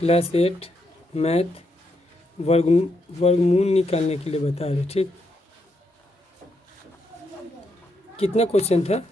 Class 8 math वर्गमूल निकालने के लिए बता रहे। ठीक, कितना क्वेश्चन था?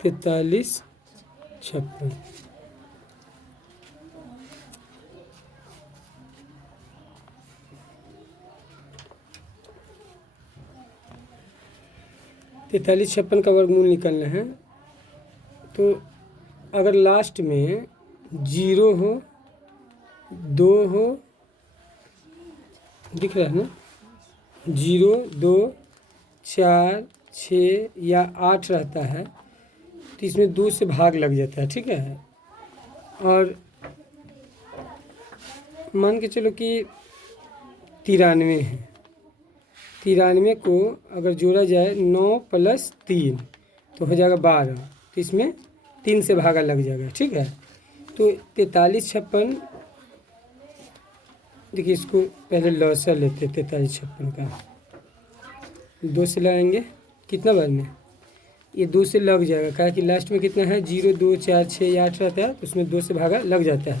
43 56। तैंतालीस 56 का वर्गमूल निकालना है। तो अगर लास्ट में 0 हो, 2 हो, दिख रहा है ना, 0 2 4 6 या 8 रहता है तो इसमें 2 से भाग लग जाता है। ठीक है, और मान के चलो कि 93 है। 93 को अगर जोड़ा जाए 9 + 3 तो हो जाएगा 12, तो इसमें 3 से भागा लग जाएगा। ठीक है, तो 43 56, देखिए इसको पहले लॉसा लेते हैं। 43 56 का 2 से लगाएंगे, कितना बार में ये 2 से लग जाएगा, कहा कि लास्ट में कितना है 0 2 4 6 या 8 रहता है, तो उसमें 2 से भागा लग जाता है।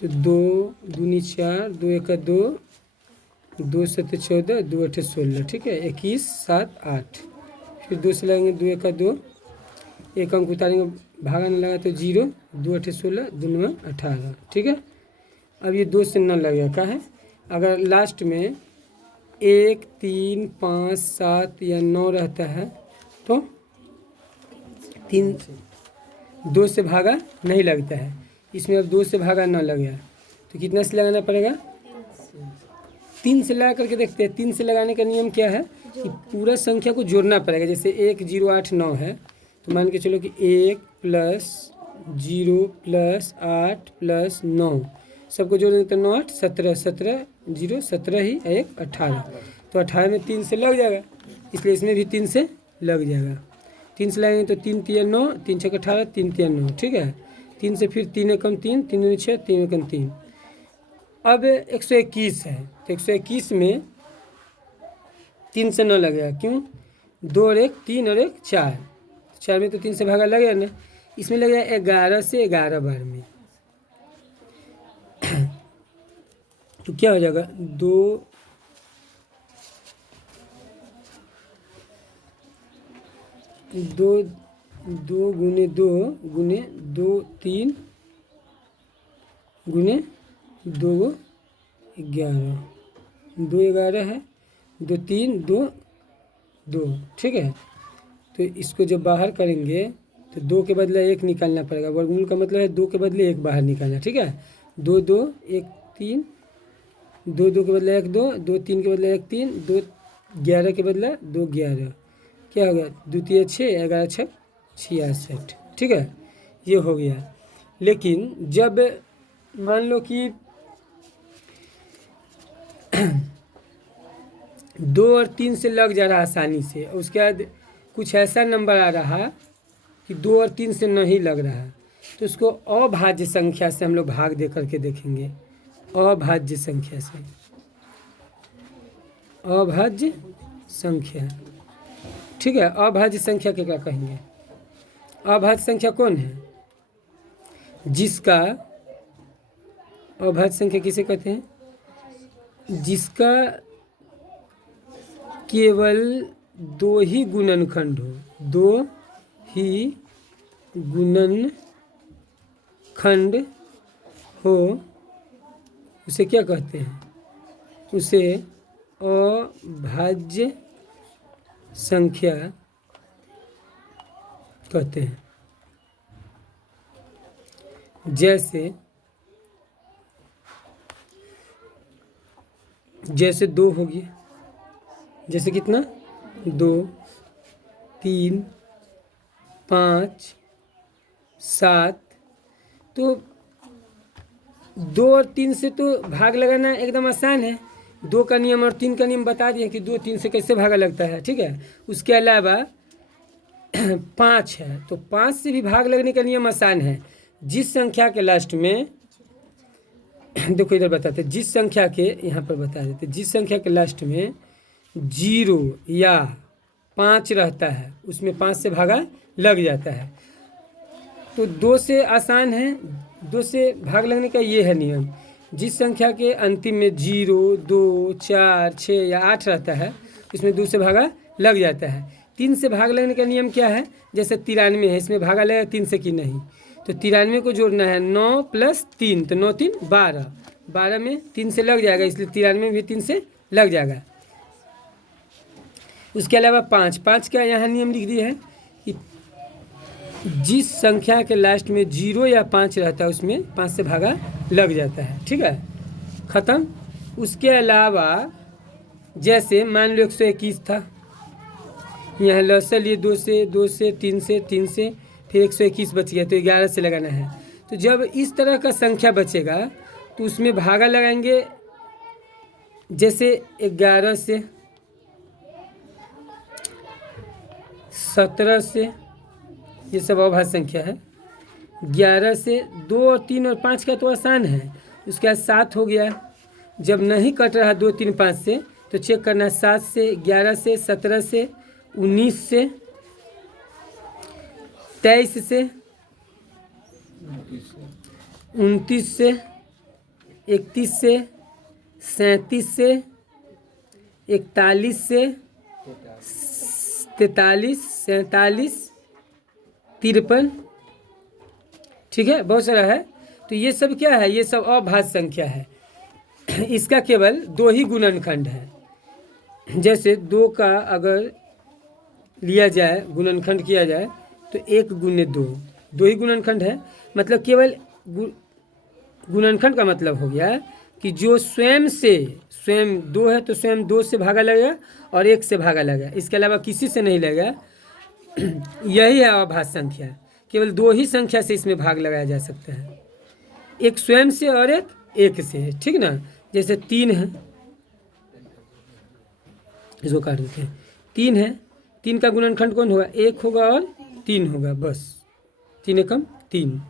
तो 2 दूनी 4, 2 1 2, 2 7 14, 2 8 16। ठीक है, 21 7 8, फिर 2 से लगाएंगे, 2 1 2, एक अंक उतारेंगे, भागा नहीं लगा तो 0, 2 8 16, 2 9 18। ठीक है, अब ये 2 से न लगेगा, क्या है, अगर लास्ट में 1 3 5 7 या 9 रहता है तो 3 2 से भागा नहीं लगता है। इसमें अब 2 से भागा ना लगेगा तो कितना से लगाना पड़ेगा? 3 से लगा करके देखते हैं। 3 से लगाने का नियम क्या है कि पूरा संख्या को जोड़ना पड़ेगा। जैसे 1 0 8 9 है तो मान के चलो कि 1 + 0 + 8 + 9 सबको जोड़ेंगे तो 9 8 17, 17 0 17 ही 1 18, तो 18 में 3 से लग जाएगा, इसलिए इसमें भी 3 से लग जाएगा। 3 से लगेंगे तो 3 3 9, 3 6 18, 3 3 9। ठीक है, 3 से फिर 3 1 3, 3 2 6, 3 1 3। अब 121 है तो 121 में 3 से न लगेगा, क्यों? 2 और 1 3 और 1 4, 4 में तो 3 से भागा लगेगा ना, इसमें लगेगा 11 से 11 बार में। तो क्या हो जाएगा? 2 2 2 गुने 2 गुने 2 3 गुने 2 11, 2 11 है, 2 3 2 2। ठीक है, तो इसको जब बाहर करेंगे तो 2 के बदले 1 निकालना पड़ेगा। वर्गमूल का मतलब है 2 के बदले 1 बाहर निकालना। ठीक है, 2 2 1 3, 2 2 के बदले 1 2, 2 3 के बदले 1 3, 2 11 के बदले 2 11, क्या हो गया? 2 3 6, 11 6 66। ठीक है, ये हो गया। लेकिन जब मान लो कि 2 और 3 से लग जा रहा आसानी से, उसके बाद कुछ ऐसा नंबर आ रहा कि 2 और 3 से नहीं लग रहा, तो उसको अभाज्य संख्या से हम लोग भाग दे करके देखेंगे। अभाज्य संख्या से, अभाज्य संख्या। ठीक है, अभाज्य संख्या के क्या कहेंगे? अभाज्य संख्या कौन है? जिसका, अभाज्य संख्या किसे कहते हैं? जिसका केवल 2 ही गुणनखंड हो, 2 ही गुणनखंड हो, उसे क्या कहते हैं? उसे अभाज्य संख्या कहते हैं। जैसे 2 हो गया, जैसे कितना? 2 3 5 7, तो 2 और 3 से तो भाग लगाना एकदम आसान है। 2 का नियम और 3 का नियम बता दिए कि 2 3 से कैसे भागा लगता है। ठीक है, उसके अलावा 5 है तो 5 से भी भाग लगने का नियम आसान है। जिस संख्या के लास्ट में देखो इधर बताते, जिस संख्या के, यहाँ पर बता देते, जिस संख्या के लास्ट में 0 या 5 रहता है उसमें 5 से भागा लग जाता है। तो 2 से आसान है, 2 से भाग लगने का ये है नियम। जिस संख्या के अंतिम में 0, 2, 4, 6 या 8 रहता है उसमें 2 से भागा लग जाता है। 3 से भाग लगने का नियम क्या है? जैसे 93 है, इसमें भागा लगेगा 3 से कि नहीं, तो 93 को जोड़ना है 9 + 3, तो 9 3 12, 12 में 3 से लग जाएगा, इसलिए 93 में भी 3 से लग जाएगा। उसके अलावा 5 का यहाँ नियम लिख दिया है कि जिस संख्या के लास्ट में 0 या 5 रहता है उसमें 5 से भागा लग जाता है। ठीक है, ख़त्म। उसके अलावा जैसे मान लो 121 था, यहाँ लसल ये 2 से 2 से 3 से 3 से फिर 121 बच गया, तो 11 से लगाना है। तो जब इस तरह का संख्या बचेगा तो उसमें भागा लगाएंगे, जैसे 11 से, 17 से, ये सब अभाज्य संख्या है। 11 से 2 और 3 और 5 का तो आसान है। उसके बाद 7 हो गया, जब नहीं कट रहा 2, 3, 5 से तो चेक करना है 7 से, 11 से, 17 से, 19 से, 23 से, 29 से, 31 से, 37 से, 41 से, 43, 47, 53। ठीक है, बहुत सारा है। तो ये सब क्या है? ये सब अभाज्य संख्या है। इसका केवल 2 ही गुणनखंड है। जैसे 2 का अगर लिया जाए, गुणनखंड किया जाए तो 1 × 2, 2 ही गुणनखंड है। मतलब केवल गुणनखंड का मतलब हो गया कि जो स्वयं 2 है तो स्वयं 2 से भागा लगेगा और 1 से भागा लगेगा, इसके अलावा किसी से नहीं लगेगा। यही है अभाज्य संख्या। केवल 2 ही संख्या से इसमें भाग लगाया जा सकता है, एक स्वयं से और एक से। ठीक ना, जैसे 3 है, इसको काट देते हैं। 3 है, 3 का गुणनखंड कौन होगा? 1 होगा और 3 होगा, बस 3 एकम 3।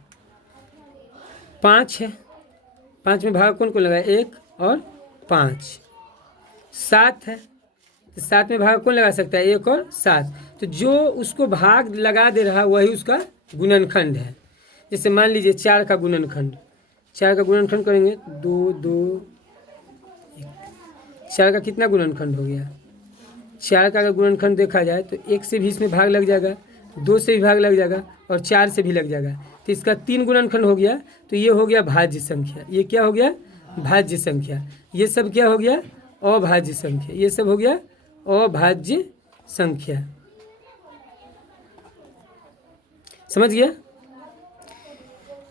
5 है, 5 में भाग कौन लगा? 1 और 5। 7 है, तो 7 में भाग कौन लगा सकता है? 1 और 7। तो जो उसको भाग लगा दे रहा है वही उसका गुणनखंड है। जैसे मान लीजिए 4 का गुणनखंड, 4 का गुणनखंड करेंगे 2, 2, 4 का कितना गुणनखंड हो गया? 4 का अगर गुणनखंड देखा जाए तो 1 से भी इसमें भाग लग जाएगा, 2 से भी भाग लग जाएगा और 4 से भी लग जाएगा, तो इसका 3 गुणनखंड हो गया। तो ये हो गया भाज्य संख्या। ये क्या हो गया? भाज्य संख्या। ये सब क्या हो गया? अभाज्य संख्या। ये सब हो गया अभाज्य संख्या। समझ गया?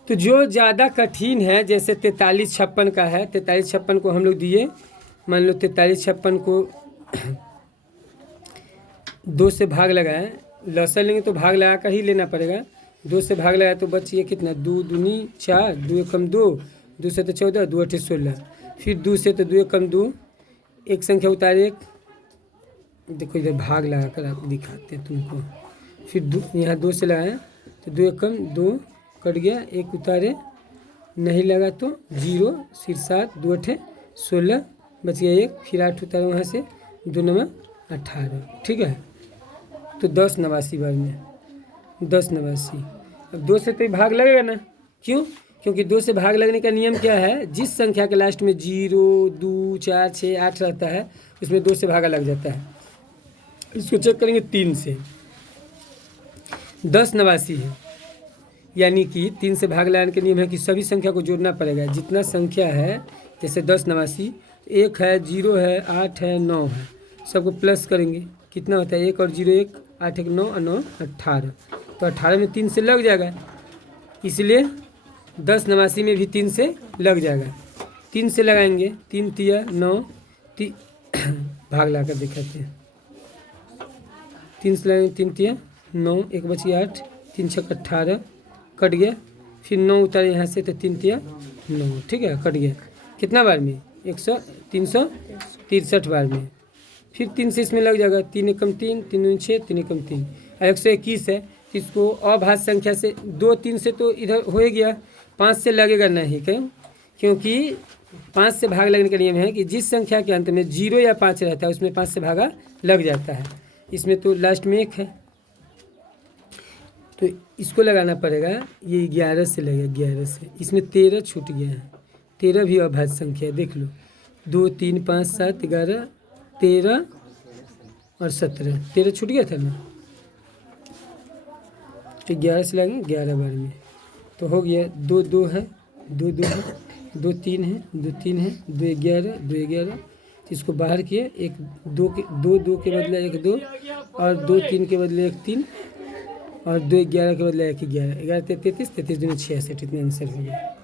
तो जो ज़्यादा कठिन है, जैसे 43 56 का है, 43 56 को हम लोग दिए, मान लो 43 56 को 2 से भाग लगाए, लसन लेंगे तो भाग लगा कर ही लेना पड़ेगा। 2 से भाग लगाए तो बचिए कितना? 2 दूनी 4, 2 एकम 2, 2 से तो 14, 2 8 16, फिर 2 से तो 2 एकम 2, एक संख्या उतारे 1। देखो इधर भाग लगा कर आप दिखाते हैं तुमको। फिर यहाँ 2 से लगाए तो 2 एकम 2 कट गया, 1 उतारे नहीं लगा तो 0, फिर 7, 2 8 16 बच गया 1, फिर 8 उतारे वहाँ से, 2 9 18। ठीक है, तो 10 89 बार में 10 89। अब 2 से तो भाग लगेगा ना, क्यों? क्योंकि 2 से भाग लगने का नियम क्या है? जिस संख्या के लास्ट में 0, 2, 4, 6, 8 रहता है उसमें 2 से भागा लग जाता है। इसको चेक करेंगे 3 से। 10 89 है, यानी कि 3 से भाग लगाने का नियम है कि सभी संख्या को जोड़ना पड़ेगा। जितना संख्या है, जैसे 10 89, 1 है, 0 है, 8 है, 9 है, सबको प्लस करेंगे, कितना होता है? 1 और 0 1, 8 1 9 और 9 18, तो 18 में 3 से लग जाएगा, इसलिए 10 89 में भी 3 से लग जाएगा। 3 से लगाएंगे, 3 तिया 9, भाग ला कर दिखाते हैं। 3 से लगाएंगे, 3 तिया 9, 1 बची 8, 3 6 18 कट गया, फिर 9 उतारे यहाँ से तो 3 तिया 9। ठीक है, कट गया। कितना बार में? 363 बार में। फिर 3 से इसमें लग जाएगा, 3 एकम 3, 3 दूनी 6, 3 एकम 3, 121 है, तो इसको अभाज्य संख्या से 2 3 से तो इधर हो गया, 5 से लगेगा नहीं। क्यों? क्योंकि 5 से भाग लगने का नियम है कि जिस संख्या के अंत में 0 या 5 रहता है उसमें 5 से भागा लग जाता है। इसमें तो लास्ट में 1 है, तो इसको लगाना पड़ेगा, ये 11 से लगेगा, 11 से। इसमें 13 छूट गया है, 13 भी अभाज्य संख्या है, देख लो। 2 3 5 7 11 13 और 17, 13 छूट गया था ना, तो 11 से लगेंगे 11 बार में, तो हो गया। 2 2 है, 2 2 है, 2 3 है, 2 3 है, 2 11 2 11, तो इसको बाहर किए, एक 2 के 2 2 के बदले 1 2, और 2 3 के बदले 1 3, और 2 11 के बदले 1 11, 11 33 33 दूनी 66, इतना आंसर हो गया।